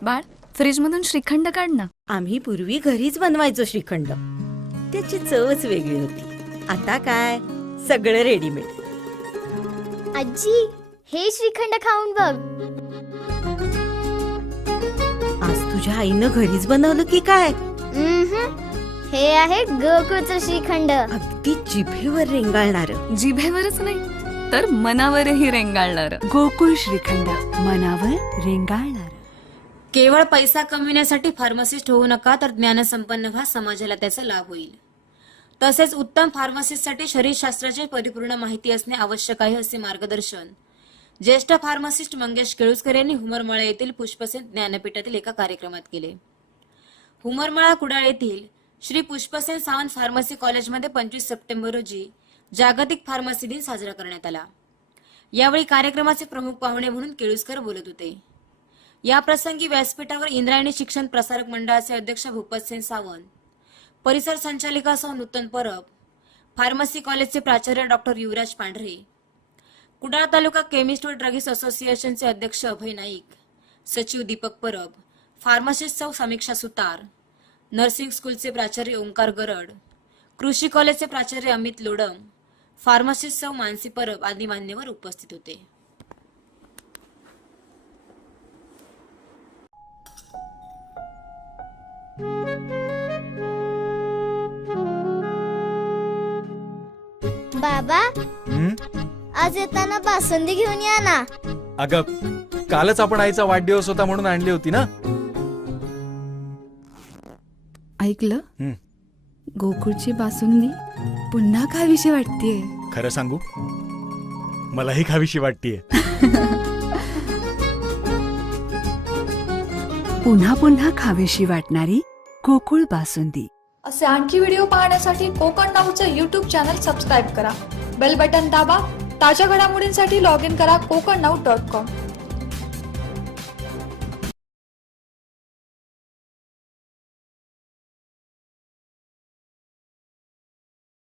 बाळ, फ्रीजमधून श्रीखंड काढ ना. आम्ही पूर्वी घरीच बनवायचो श्रीखंड. त्याची चवच वेगळी होती. आता काय सगळं रेडीमेड. आजी, हे श्रीखंड खाऊन बघ. आज तुझ्या आईनं घरीच बनवलं की काय? हे आहे गोकुळचं श्रीखंड. अगदी जिभेवर रेंगाळणार. जिभेवरच नाही तर मनावरही रेंगाळणार. गोकुळ श्रीखंड, मनावर रेंगाळणार. केवळ पैसा कमविण्यासाठी फार्मासिस्ट होऊ नका, तर ज्ञानसंपन्न व्हा, समाजाला त्याचा लाभ होईल. तसेच उत्तम फार्मासिस्टसाठी शरीरशास्त्राची परिपूर्ण माहिती असणे आवश्यक आहे, असे मार्गदर्शन ज्येष्ठ फार्मासिस्ट मंगेश केळुसकर यांनी हुमरमाळा येथील पुष्पसेन ज्ञानपीठातील एका कार्यक्रमात केले. हुमरमाळा कुडाळ येथील श्री पुष्पसेन सावंत फार्मसी कॉलेजमध्ये 25 सप्टेंबर रोजी जागतिक फार्मसी दिन साजरा करण्यात आला. यावेळी कार्यक्रमाचे प्रमुख पाहुणे म्हणून केळुसकर बोलत होते. या प्रसंगी व्यासपीठावर इंद्रायणी शिक्षण प्रसारक मंडळाचे अध्यक्ष भूपतसेन सावंत, परिसर संचालिका सौ नूतन परब, फार्मसी कॉलेजचे प्राचार्य डॉक्टर युवराज पांढरे, कुडाळ तालुका केमिस्ट व ड्रगिस्ट असोसिएशनचे अध्यक्ष अभय नाईक, सचिव दीपक परब, फार्मासिस्ट सौ समीक्षा सुतार, नर्सिंग स्कूलचे प्राचार्य ओंकार गरड, कृषी कॉलेजचे प्राचार्य अमित लोडम, फार्मासिस्ट सौ मानसी परब आदी मान्यवर उपस्थित होते. बाबा, आज येताना बासुंदी घेऊन या ना. अगं, कालच आपण आईचा वाढदिवस होता म्हणून आणली होती ना. ऐकलं? गोकुळची बासुंदी पुन्हा खावीशी वाटतेय. खरं सांगू, मलाही खावीशी वाटतेय. पुन्हा पुन्हा खावीशी वाटणारी गोकुळ बासुंदी. असे आणखी व्हिडिओ पाहण्यासाठी कोकण नाऊचं यूट्यूब चॅनल सबस्क्राईब करा. बेल बटन दाबा. ताज्या घडामोडींसाठी लॉग इन करा kokarnau.com.